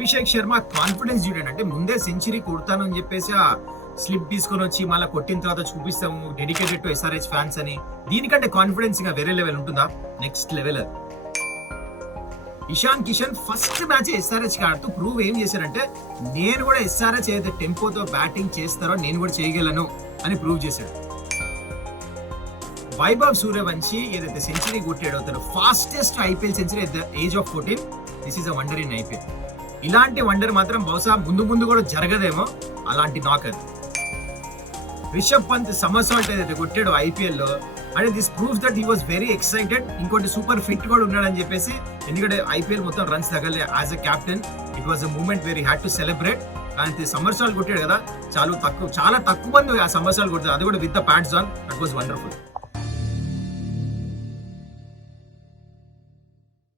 Abhishek Sharma confidence చూడండి, అంటే ముందే సెంచరీ కొడతాను అని చెప్పేసి ఆ స్లిప్ తీసుకొని వచ్చి మళ్ళీ కొట్టిన తర్వాత చూపిస్తాము డెడికేటెడ్ టు ఎస్ఆర్హెచ్ ఫ్యాన్స్ అని. దీనికంటే కాన్ఫిడెన్స్ గా వేరే లెవెల్ ఉంటుందా? Next level. Ishan Kishan first match SRH ఆడుతూ ప్రూవ్ ఏం చేశారంటే, నేను కూడా ఎస్ఆర్హెచ్ ఏదైతే టెంపోతో బ్యాటింగ్ చేస్తారో నేను కూడా చేయగలను అని ప్రూవ్ చేశాడు. వైభవ్ సూర్యవంశీ ఏదైతే సెంచరీ కొట్టాడో తన fastest IPL century at the age of 14. This is a wonder in IPL. ఇలాంటి వండర్ మాత్రం బహుశా ముందు కూడా జరగదేమో, అలాంటి నాక్ అది. రిషబ్ పంత్ సమర్సాల్ట్ ఏదైతే కొట్టాడో ఐపీఎల్ లో, అంటే this proves that he was very excited. ఇంకోటి సూపర్ ఫిట్ కూడా ఉన్నాడని చెప్పేసి, ఎందుకంటే ఐపీఎల్ మొత్తం రన్స్ తగలే. As a captain it was a moment very had to celebrate. కానీ సమర్సాల్ట్ కొట్టాడు కదా, చాలా తక్కువ మంది ఆ సమర్సాల్ట్ కొట్టారు, అది కూడా with the pads on. That was wonderful.